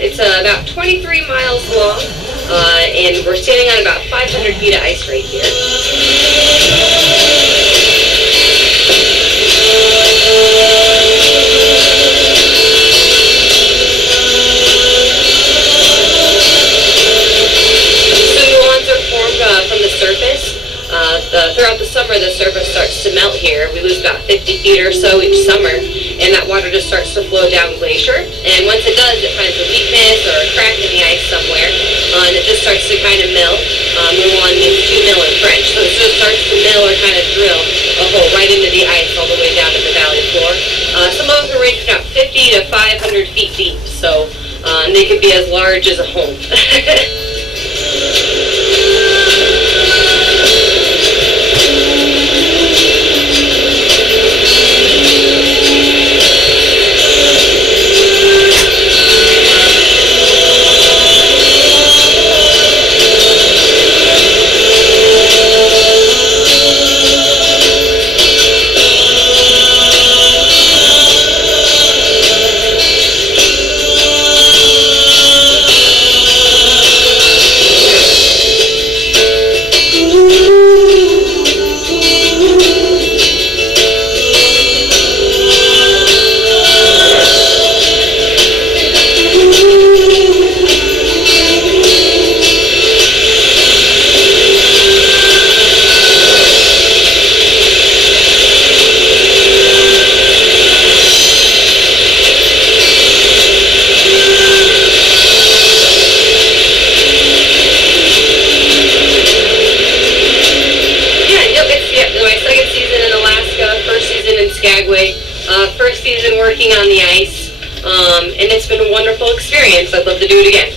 It's about 23 miles long, and we're standing on about 500 feet of ice right here. Snowlines are formed from the surface. Throughout the summer, the surface starts to melt here. We lose about 50 feet or so each summer, and that water just starts to flow down glacier. And once it does, it finds a weakness or a crack in the ice somewhere, and it just starts to kind of mill. Moulin means to mill in French, so it just starts to mill or kind of drill a hole right into the ice all the way down to the valley floor. Some of them can range from about 50 to 500 feet deep, so and they could be as large as a home. Skagway. First season working on the ice, and it's been a wonderful experience. I'd love to do it again.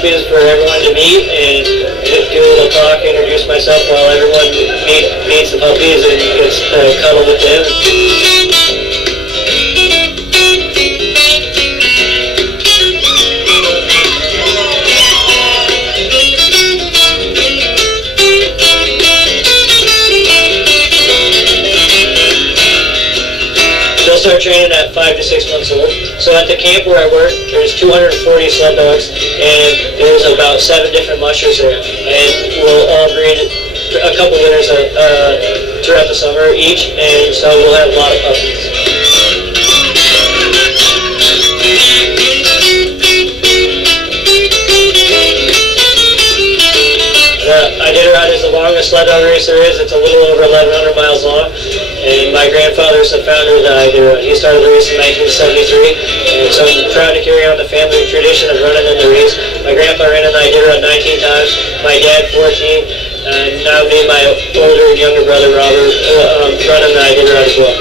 puppies for everyone to meet and do a little talk, introduce myself while everyone meets the puppies and gets to cuddle with them. They'll start training at 5 to 6 months old. So at the camp where I work, there's 240 sled dogs, and there's about 7 different mushers there. And we'll all breed a couple litters throughout the summer each, and so we'll have a lot of puppies. Iditarod is the longest sled dog race there is. It's a little over 1,100 miles long. And my grandfather is the founder of the Iditarod. He started the race in 1973. And so I'm proud to carry on the family tradition of running in the race. My grandpa ran in the Iditarod 19 times. My dad 14. And now me and my older and younger brother Robert running the Iditarod as well.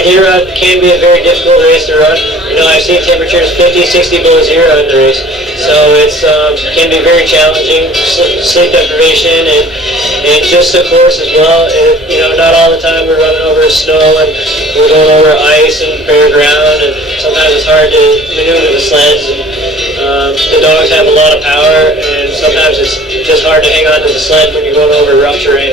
Iditarod can be a very difficult race to run. You know, I've seen temperatures 50, 60 below zero in the race. So it's can be very challenging, sleep deprivation, and just the course as well. You know, not all the time we're running over snow and we're going over ice and bare ground, and sometimes it's hard to maneuver the sleds. And, The dogs have a lot of power, and sometimes it's just hard to hang on to the sled when you're going over rough terrain.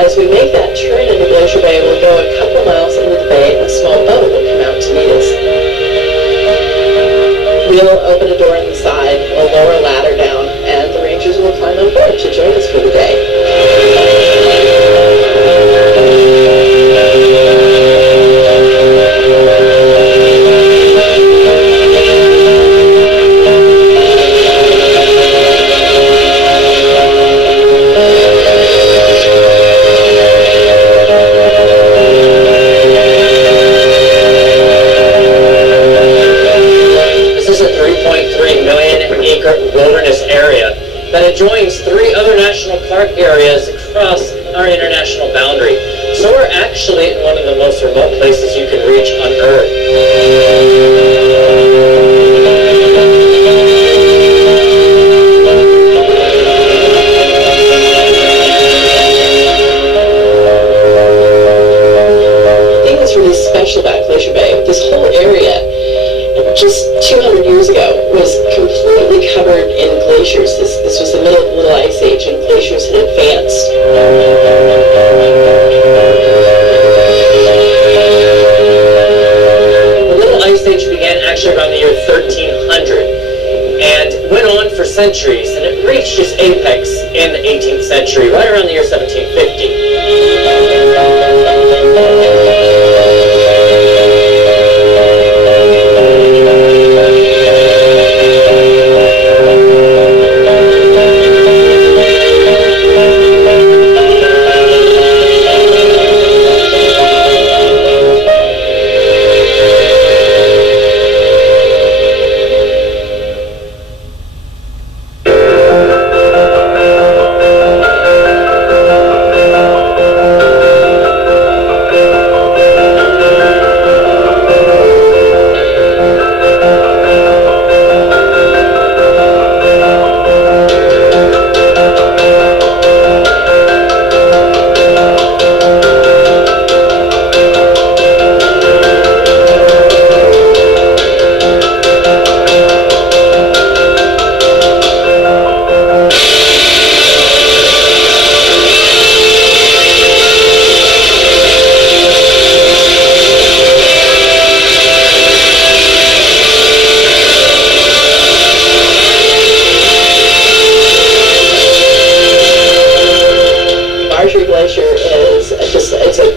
As we We'll open a door on the side, we'll lower a ladder down, and the Rangers will climb on board to join us for the day. Wilderness area that adjoins 3 other national park areas across our international boundary. So we're actually in one of the most remote places you can reach on Earth. The thing that's really special about Glacier Bay, this whole area, just 200 years ago, was completely covered in glaciers. This was the middle of the Little Ice Age, and glaciers had advanced. The Little Ice Age began actually around the year 1300 and went on for centuries, and it reached its apex in the 18th century, right around the year 1750.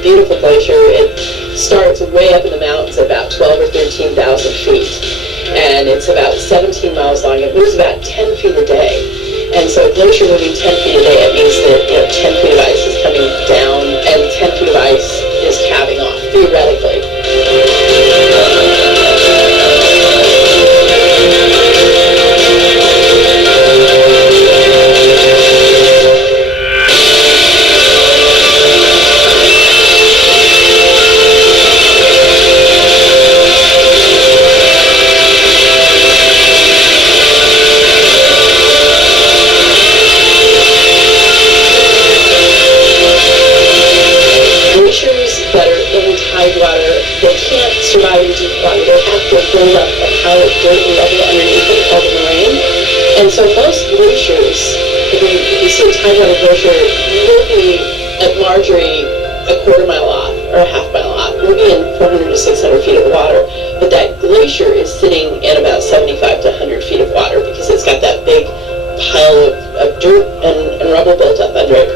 Beautiful glacier. It starts way up in the mountains at about 12 or 13,000 feet, and it's about 17 miles long. It moves about 10 feet a day, and so a glacier moving 10 feet a day, it means that 10 feet of ice is coming down, and 10 feet of ice is calving off, theoretically. Survive in deep water. They have to build up a pile of dirt and rubble underneath it called moraine. And so most glaciers, if you see a tidewater glacier, will be at Marjorie a quarter mile off or a half mile off. We'll be in 400 to 600 feet of water. But that glacier is sitting in about 75 to 100 feet of water because it's got that big pile of dirt and rubble built up under it.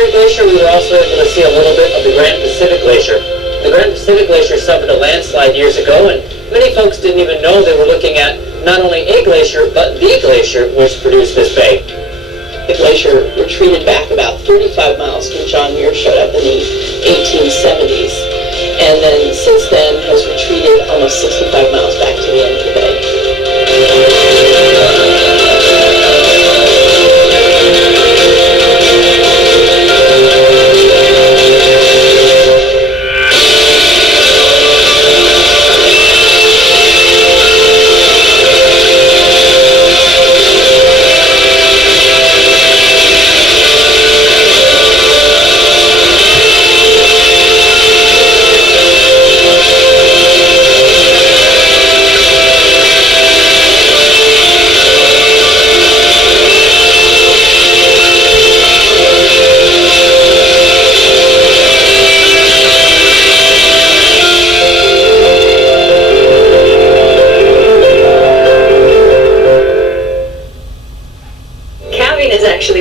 Glacier, we were also able to see a little bit of the Grand Pacific Glacier. The Grand Pacific Glacier suffered a landslide years ago, and many folks didn't even know they were looking at not only a glacier, but the glacier which produced this bay. The glacier retreated back about 35 miles when John Muir showed up in the 1870s, and then since then has retreated almost 65 miles back to the end of the bay.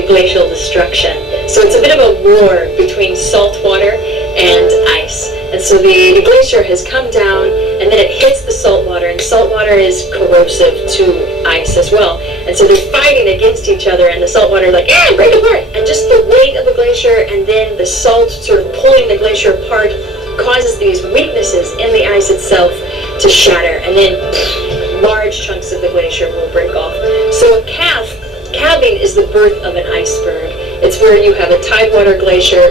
glacial destruction. So it's a bit of a war between salt water and ice. And so the glacier has come down, and then it hits the salt water, and salt water is corrosive to ice as well. And so they're fighting against each other, and the salt water is like, break apart! And just the weight of the glacier and then the salt sort of pulling the glacier apart causes these weaknesses in the ice itself to shatter, and then large chunks of the glacier will break off. So a calving is the birth of an iceberg. It's where you have a tidewater glacier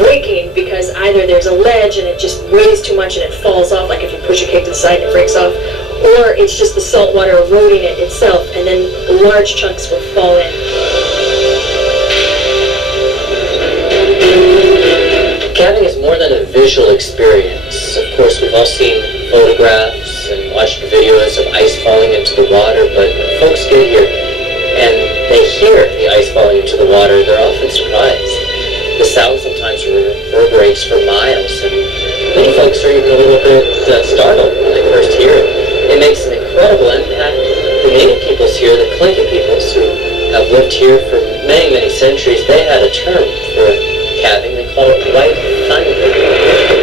breaking because either there's a ledge and it just weighs too much and it falls off, like if you push a cake to the side and it breaks off, or it's just the salt water eroding it itself, and then large chunks will fall in. Calving is more than a visual experience. Of course, we've all seen photographs and watched videos of ice falling into the water, but when folks get here and they hear the ice falling into the water, they're often surprised. The sound sometimes reverberates for miles, and many folks are even a little bit startled when they first hear it. It makes an incredible impact. The native peoples here, the Kalinga peoples, who have lived here for many, many centuries, they had a term for calving. They call it white thunder.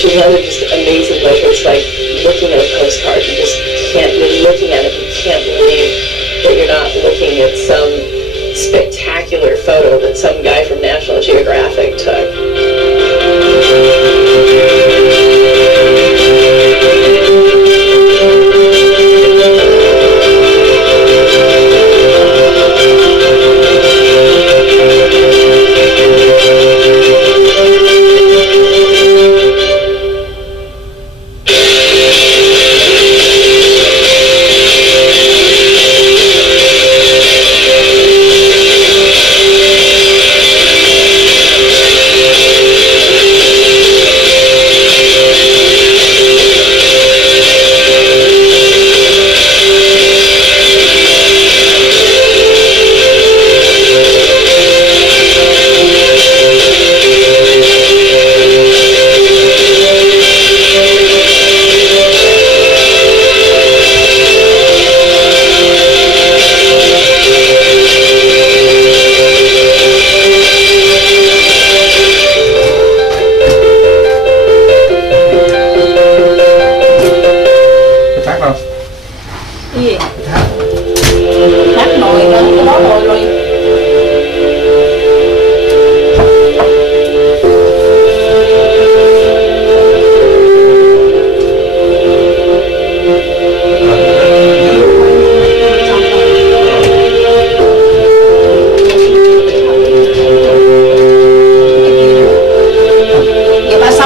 which is another just amazing pleasure. It's like looking at a postcard. You just can't, you're looking at it, you can't believe that you're not looking at some spectacular photo that some guy from National Geographic took.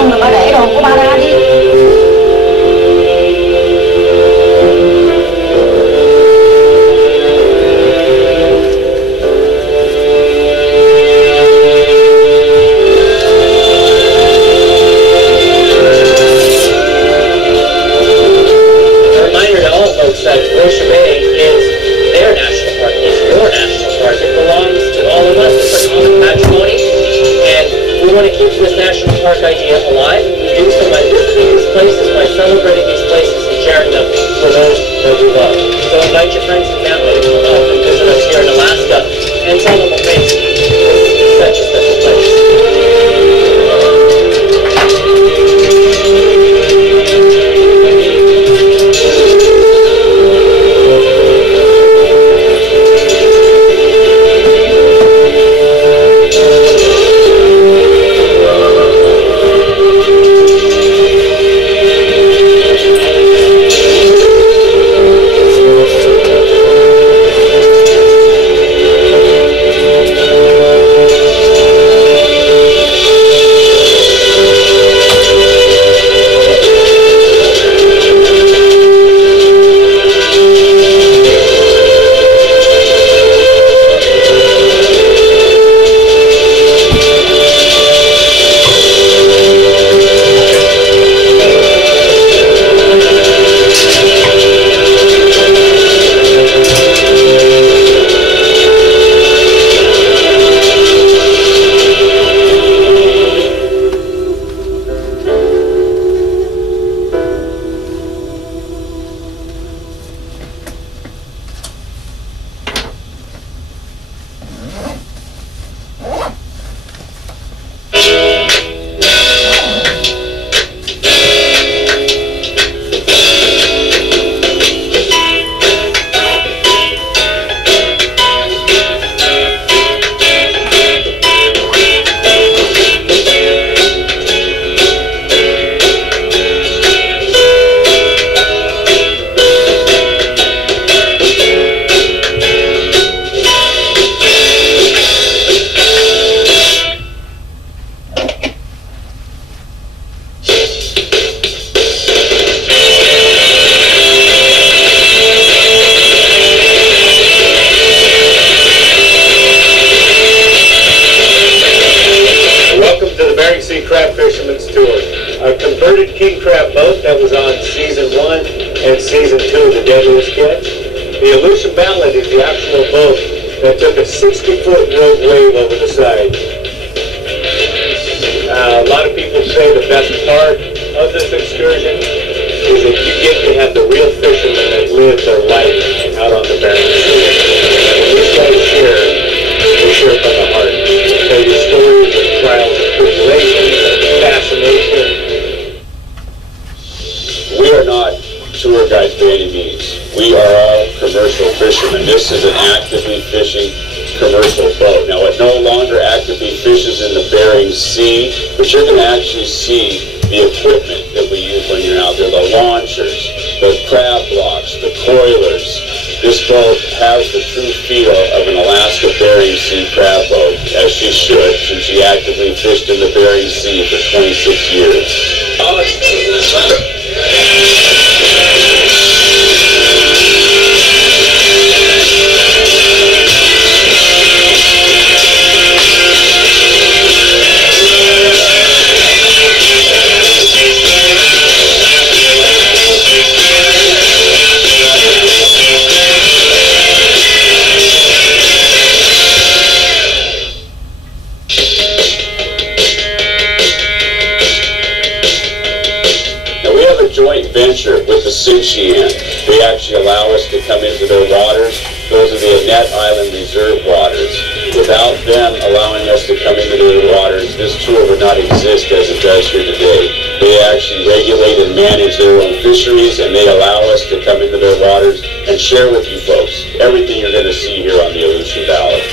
xong rồi bà để đồ của bà ra đi. That Glacier Bay is their national park, is your national park. It belongs to all of us. It's a common patrimony, and we want to keep this national park idea alive. We do so by visiting these places, by celebrating these places, and sharing them with those that we love. So invite your friends and family to come out and visit us here in Alaska, and tell them what makes this such a special place. King crab boat that was on season 1 and season 2 of The Deadliest Catch. The Aleutian Ballad is the actual boat that took a 60-foot rogue wave over the side. A lot of people say the best part of this excursion is that you get to have the real fishermen that live their life out on the Bering Sea. And when these guys share, they share from the heart. They tell you stories of trials and tribulations, fascination. We are not tour guides by any means. We are all commercial fishermen. This is an actively fishing commercial boat. Now, it no longer actively fishes in the Bering Sea, but you're going to actually see the equipment that we use when you're out there, the launchers, the crab blocks, the coilers. This boat has the true feel of an Alaska Bering Sea crab boat, as she should, since she actively fished in the Bering Sea for 26 years. Joint venture with the Tsimshian. They actually allow us to come into their waters. Those are the Annette Island Reserve waters. Without them allowing us to come into their waters, this tour would not exist as it does here today. They actually regulate and manage their own fisheries, and they allow us to come into their waters and share with you folks everything you're going to see here on the Aleutian Valley.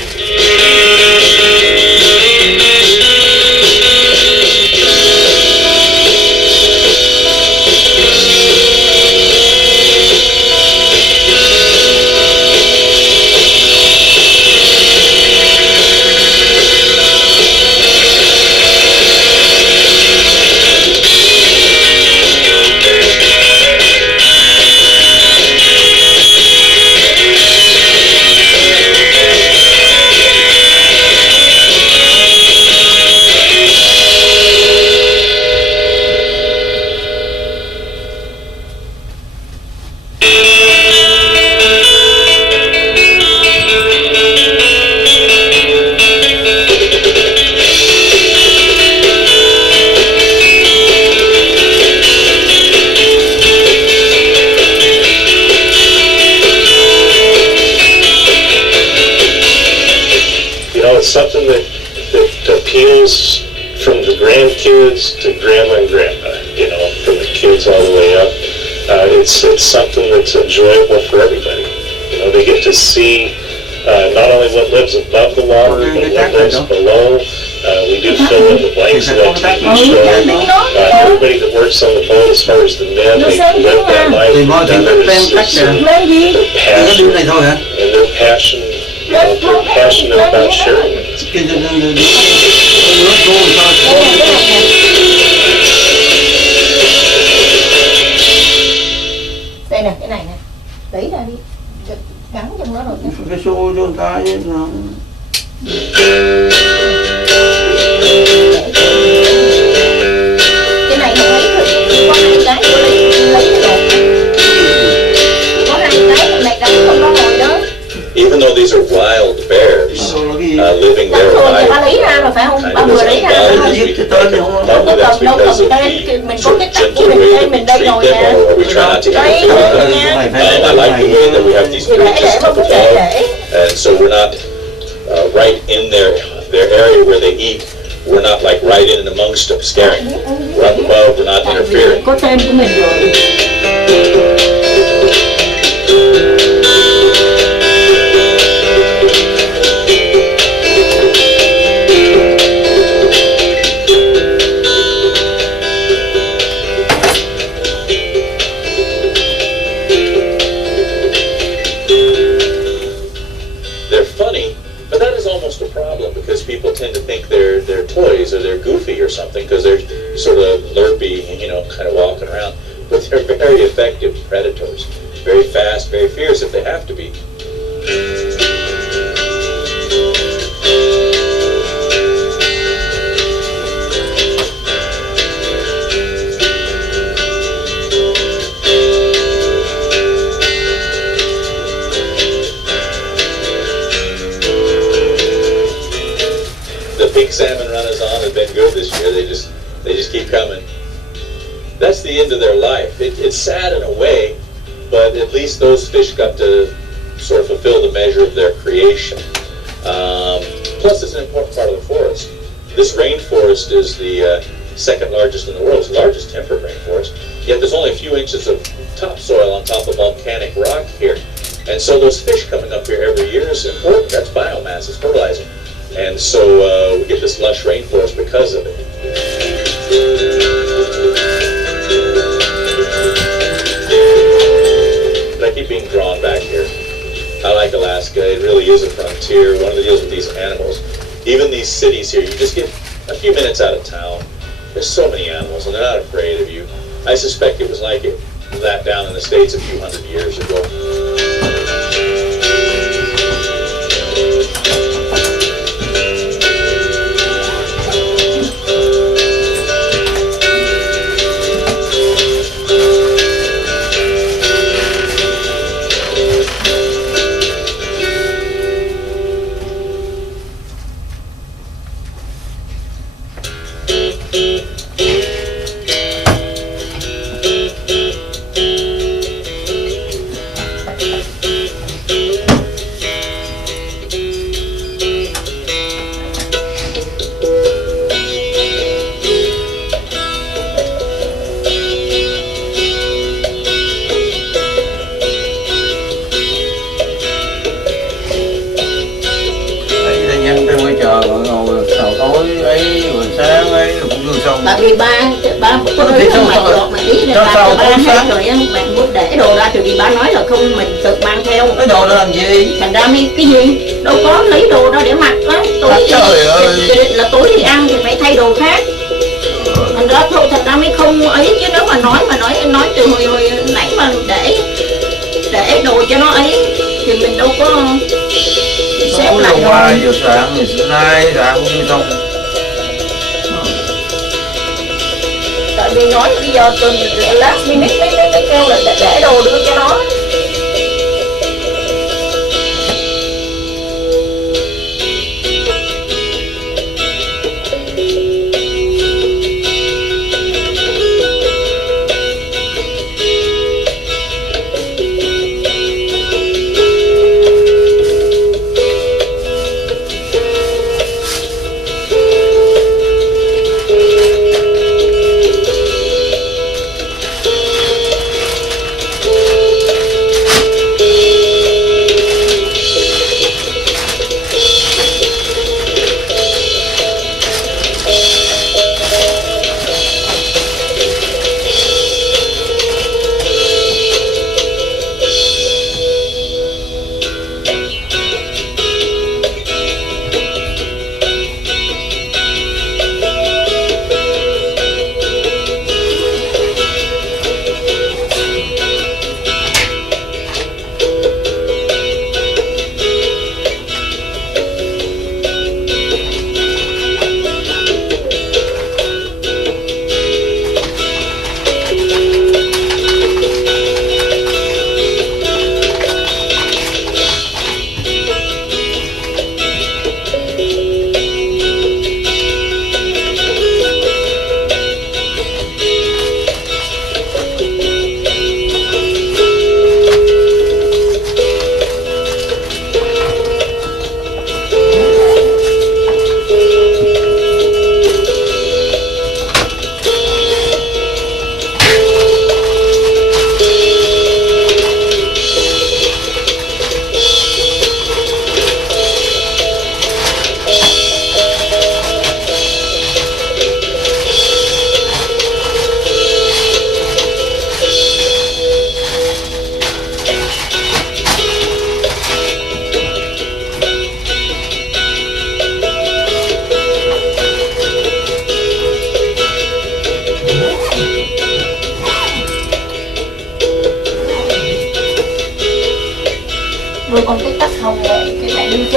grandkids to grandma and grandpa, you know, from the kids all the way up. It's something that's enjoyable for everybody. You know, they get to see not only what lives above the water, but what lives below. We do fill in the blanks of that TV show. Everybody that works on the boat, as far as the men, they live that life. They're passionate about sharing it. Đây nè, cái này nè, lấy ra đi, gắn trong đó rồi nhé. Cái xô cho người ta chứ nào. Cái này không lấy được, có 2 cái của lấy cái đồ. Có 2 cái, cái này gắn trong đó rồi đó. Even though these are wild bears living their rồi, life, ba lấy ra rồi phải không? Ba vừa lấy ra rồi. partly that's because of the sort of gentle way that we treat them, or we try not to interfere with them. I like the way that we have these creatures up above, and so we're not right in their area where they eat. We're not like right in amongst them, scaring. We're up above, we're not interfering. Có tên của mình rồi. Because people tend to think they're toys or they're goofy or something because they're sort of lerpy, you know, kind of walking around. But they're very effective predators. Very fast, very fierce if they have to be. Pink salmon renaissance has been good this year. They just keep coming. That's the end of their life. It's sad in a way, but at least those fish got to sort of fulfill the measure of their creation. Plus, it's an important part of the forest. This rainforest is the second largest in the world. It's the largest temperate rainforest. Yet there's only a few inches of topsoil on top of volcanic rock here. And so those fish coming up here every year is important. That's biomass. It's fertilizer. And so we get this lush rainforest because of it. But I keep being drawn back here. I like Alaska. It really is a frontier. One of the deals with these animals, even these cities here, you just get a few minutes out of town. There's so many animals, and they're not afraid of you. I suspect it was like that down in the States a few hundred years ago. Tại vì ba có nói không mày được mà ý là ba hết rồi á, bạn muốn để đồ ra từ vì ba nói là không mình tự mang theo. Cái đồ đó làm gì? Thành ra mới cái gì? Đâu có lấy đồ ra để mặc á. Tối là tối thì ăn thì phải thay đồ khác. Thành ra thôi, thành ra mới không ấy, chứ nếu mà nói từ hồi nãy mà để đồ cho nó ấy thì mình đâu có xếp lại đâu. Qua giờ sáng thì nay sáng như xong. Tại vì nói bây giờ từ last minute mới kêu là để đồ đưa cho nó.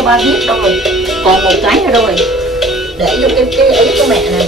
ba hết đâu rồi, còn một cái nữa đâu rồi, để vô cái ấy của mẹ này.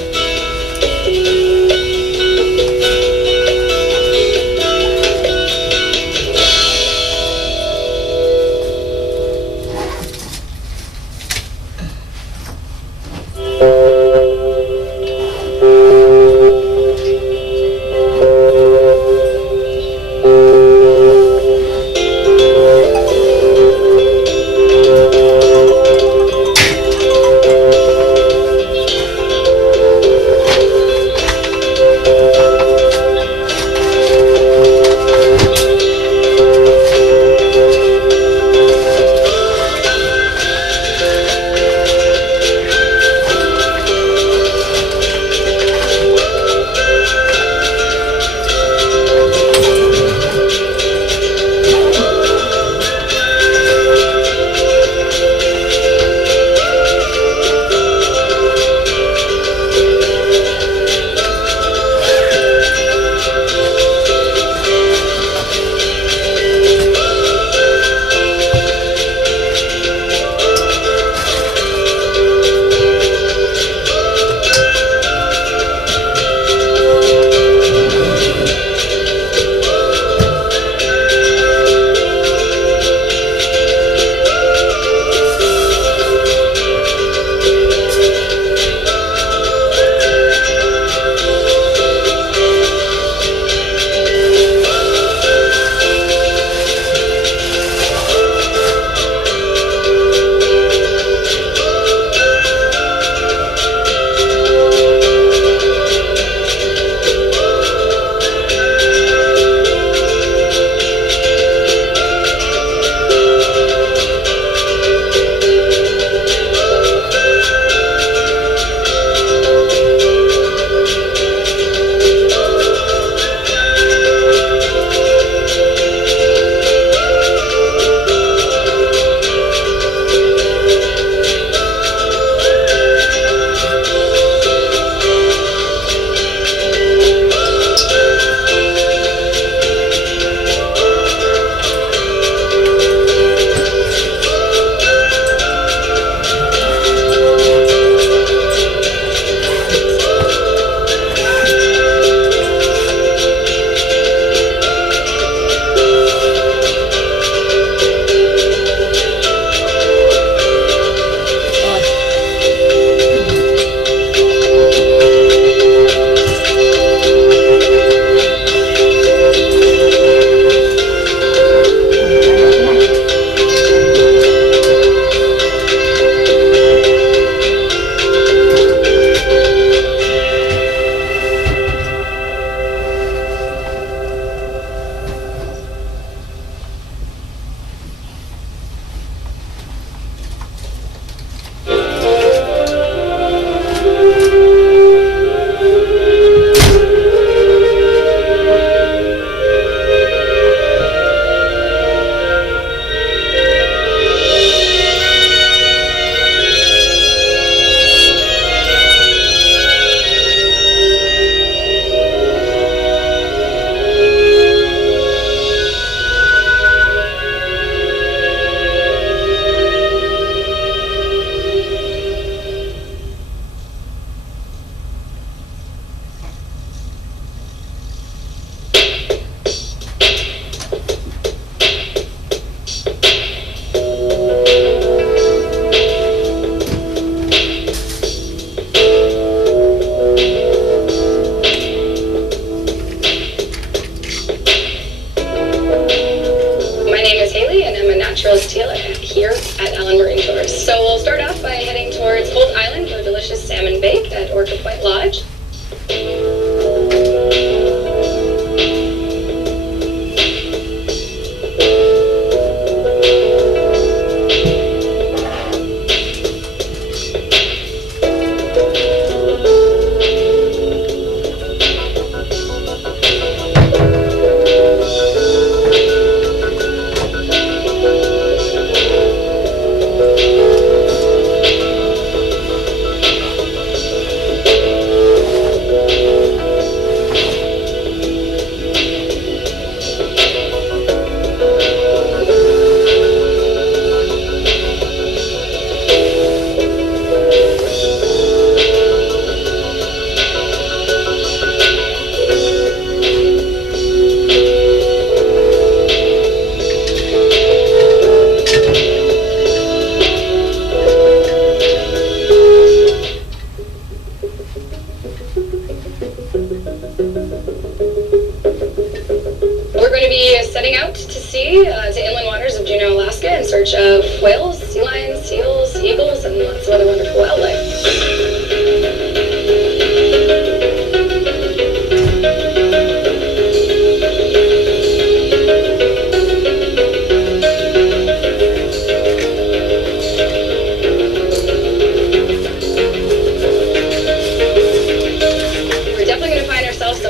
County to inland waters of Juneau, Alaska in search of whales, sea lions, seals, eagles, and lots of other wonderful wildlife.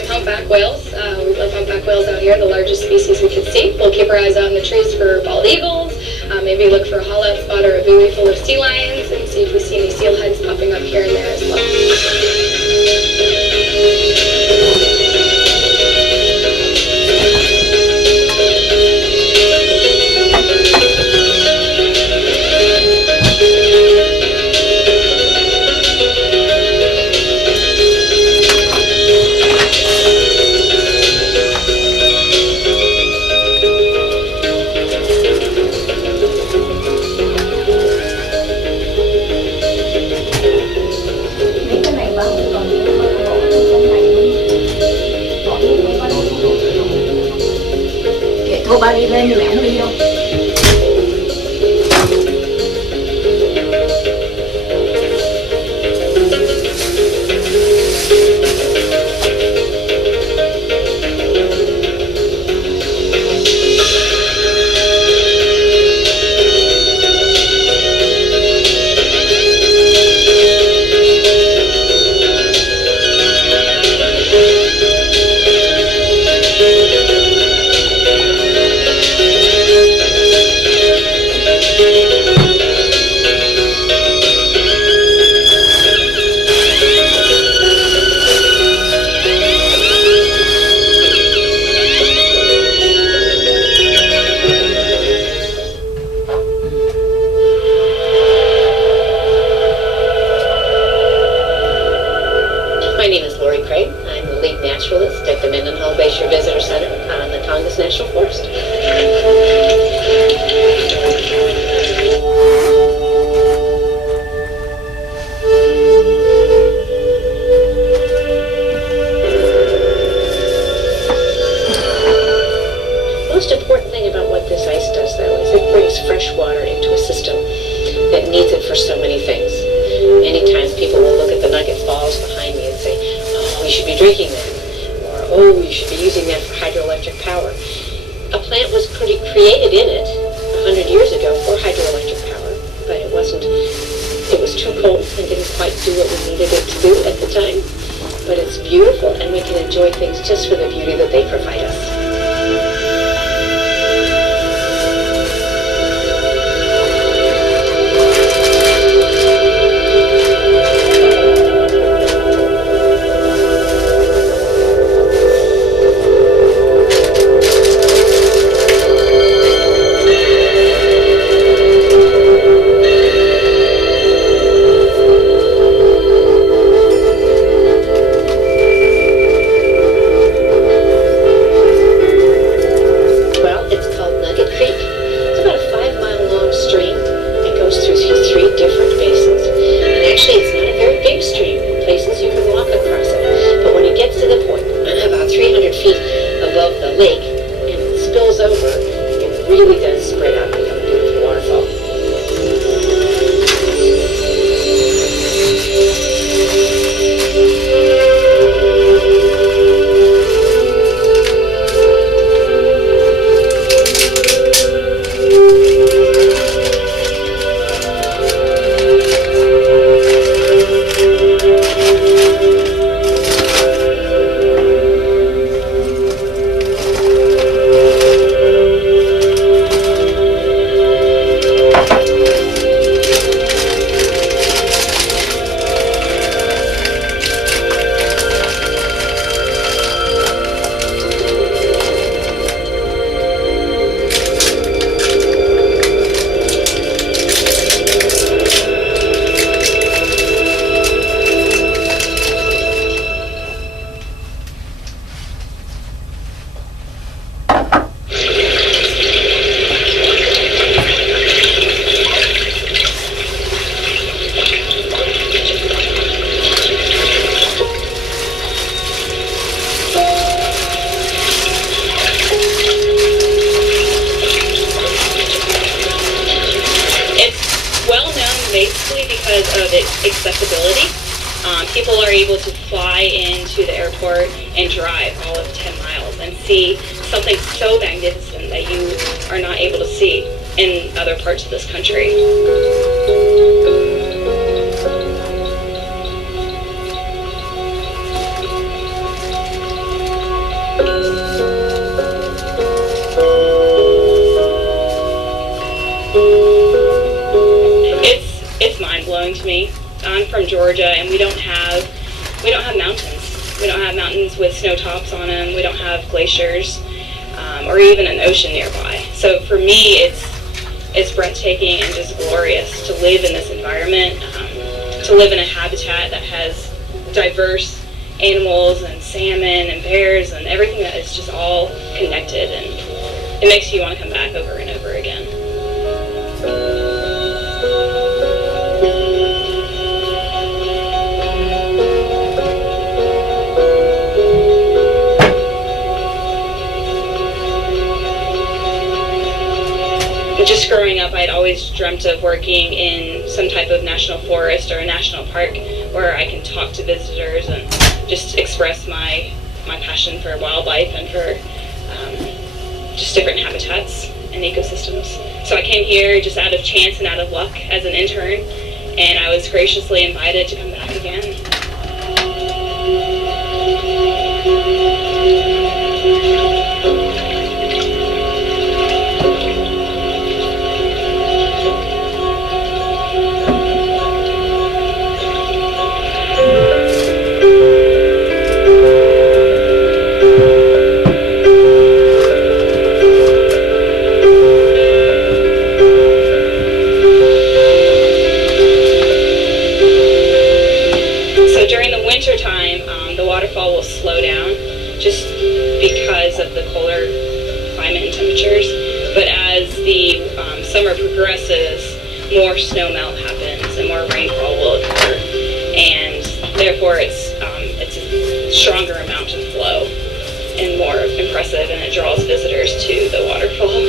Humpback whales. We love humpback whales out here, the largest species we could see. We'll keep our eyes out in the trees for bald eagles, maybe look for a haul-out spot or a buoy full of sea lions, and see if we see any seal heads popping up here and there as well. Thôi ba đi lên thì mẹ không đi đâu. My name is Lori Craig. I'm the lead naturalist at the Mendenhall Glacier Visitor Center on the Tongass National Forest. The most important thing about what this ice does, though, is it brings fresh water into a system that needs it for so many things. Many times people will look at the Nugget Falls behind me and say, oh, you should be drinking that, or oh, you should be using that for hydroelectric power. A plant was created in it 100 years ago for hydroelectric power, but it was too cold and didn't quite do what we needed it to do at the time. But it's beautiful, and we can enjoy things just for the beauty that they provide us. people are able to fly into the airport and drive all of 10 miles and see something so magnificent that you are not able to see in other parts of this country. It's mind-blowing to me. I'm from Georgia, and we don't have mountains. We don't have mountains with snow tops on them. We don't have glaciers, or even an ocean nearby. So for me, it's breathtaking and just glorious to live in this environment, to live in a habitat that has diverse animals and salmon and bears and everything that is just all connected, and it makes you want to come back over and over again. Just growing up, I'd always dreamt of working in some type of national forest or a national park where I can talk to visitors and just express my passion for wildlife and for just different habitats and ecosystems. So I came here just out of chance and out of luck as an intern, and I was graciously invited to come back again. Of the colder climate and temperatures, but as the summer progresses, more snow melt happens and more rainfall will occur, and therefore it's a stronger amount of flow and more impressive, and it draws visitors to the waterfall.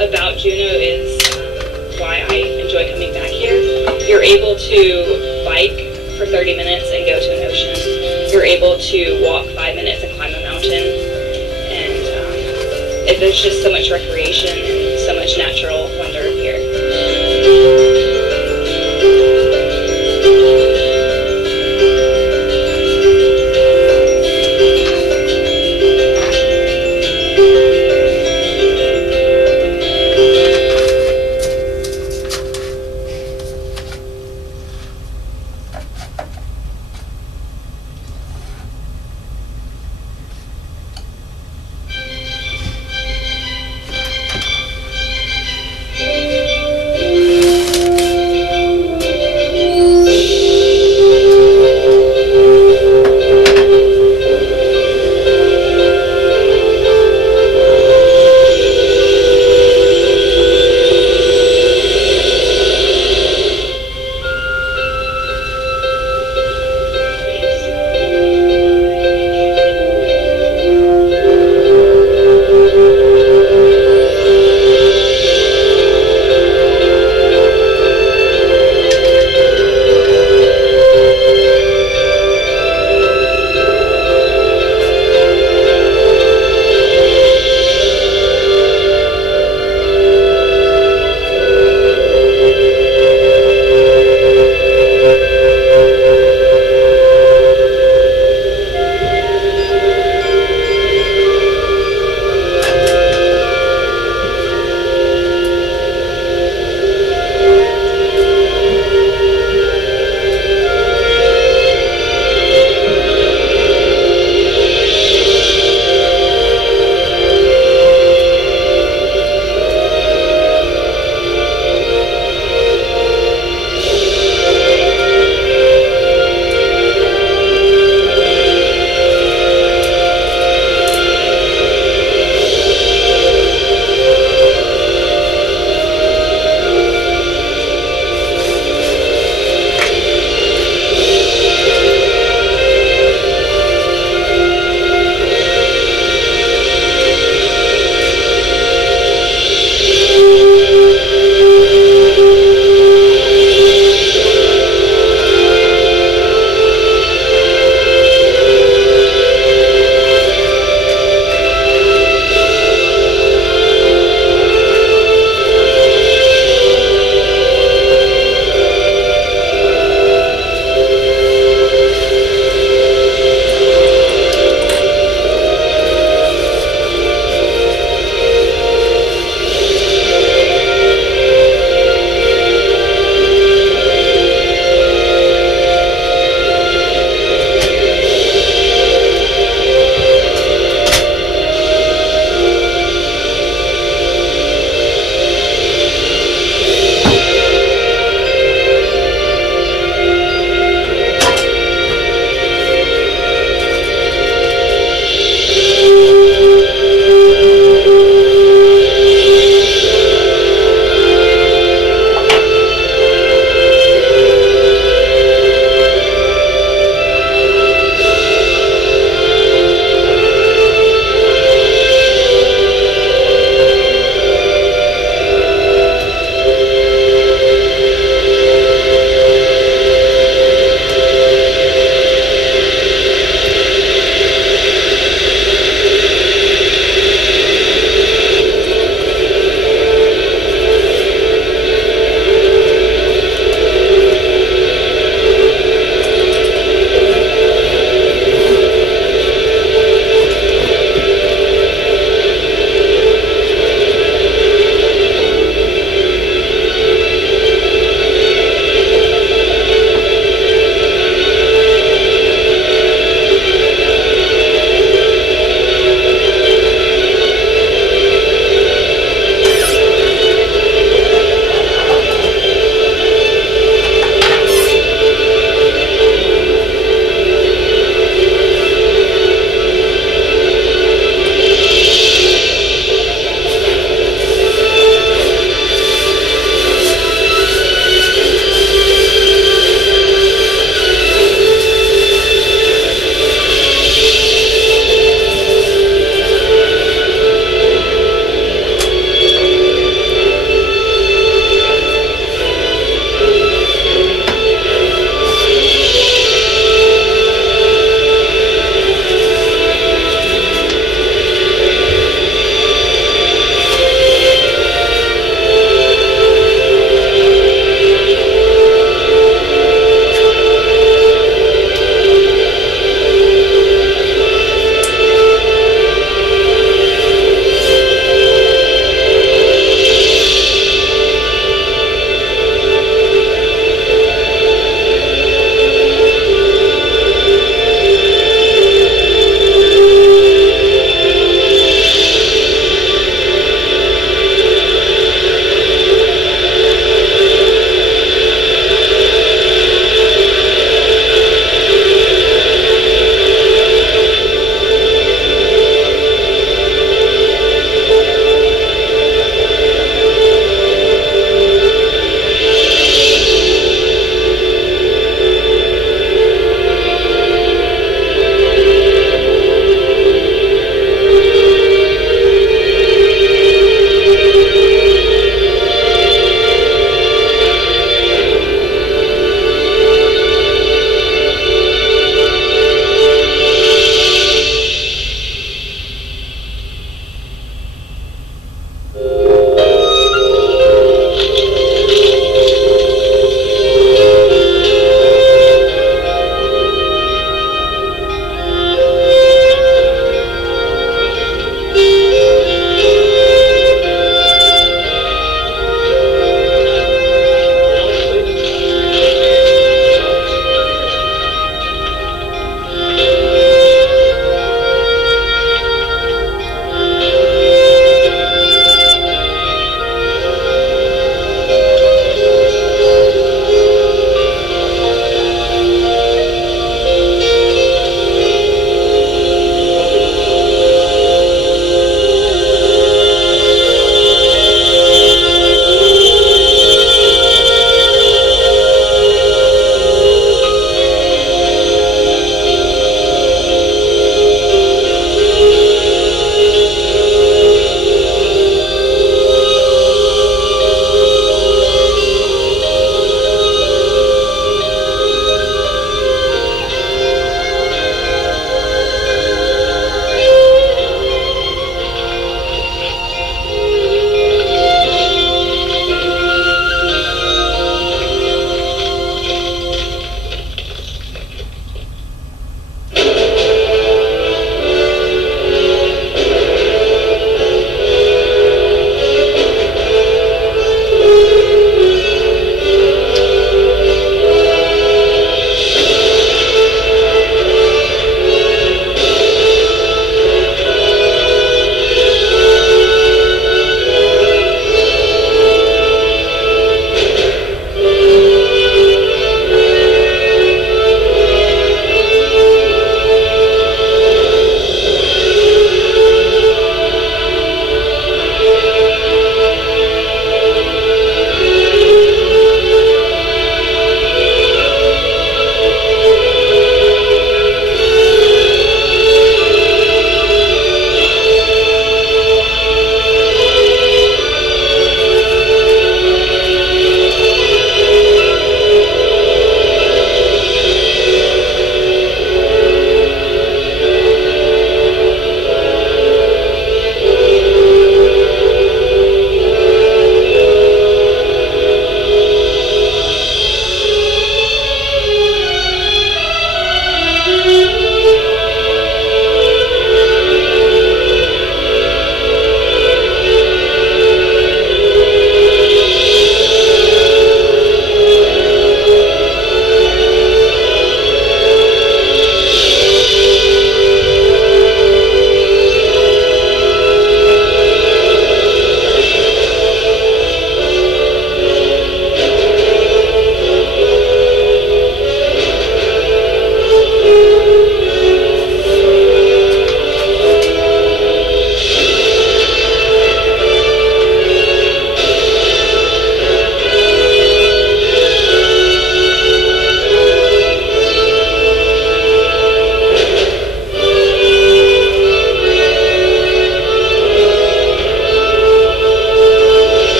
About Juneau is why I enjoy coming back here. You're able to bike for 30 minutes and go to an ocean. You're able to walk 5 minutes and climb a mountain. And there's just so much recreation and so much natural wonder here.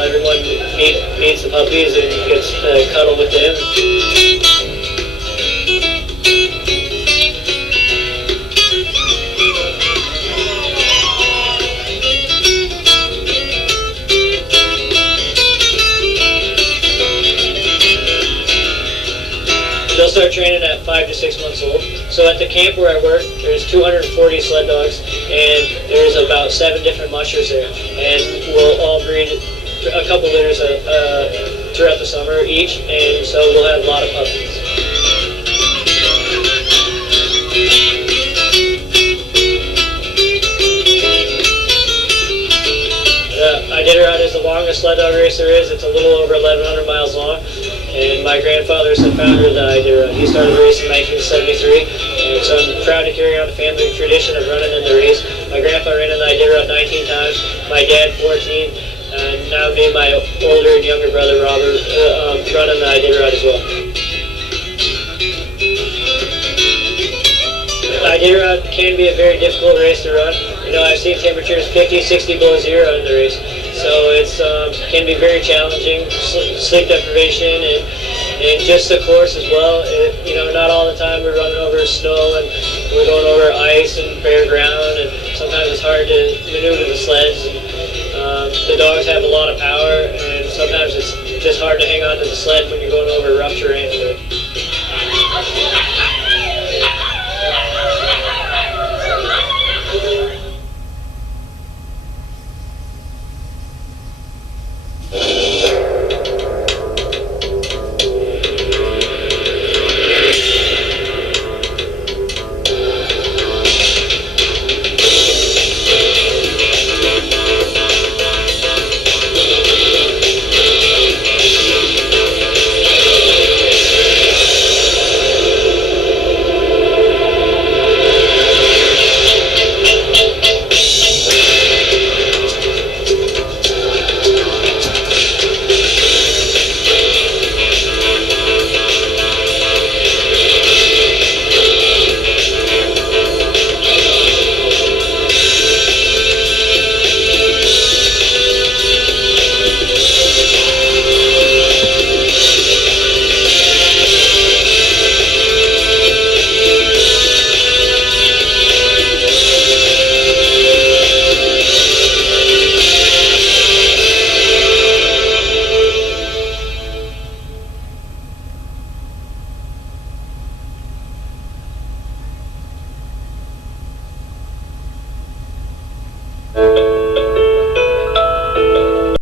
while everyone meets the puppies and gets to cuddle with them. They'll start training at 5 to 6 months old. So at the camp where I work, there's 240 sled dogs, and there's about 7 different mushers there. And we'll all breed a couple litters throughout the summer each, and so we'll have a lot of puppies. Iditarod is the longest sled dog race there is. It's a little over 1,100 miles long. And my grandfather is the founder of the Iditarod. He started the race in 1973, and so I'm proud to carry on the family tradition of running in the race. My grandpa ran in the Iditarod 19 times, my dad 14, and now me and my older and younger brother Robert run in the Iditarod as well. Iditarod can be a very difficult race to run. You know, I've seen temperatures 50, 60 below zero in the race. So it's can be very challenging, sleep deprivation, and just the course as well. You know, not all the time we're running over snow and we're going over ice and bare ground, and sometimes it's hard to maneuver the sleds. And, the dogs have a lot of power, and sometimes it's just hard to hang on to the sled when you're going over rough terrain.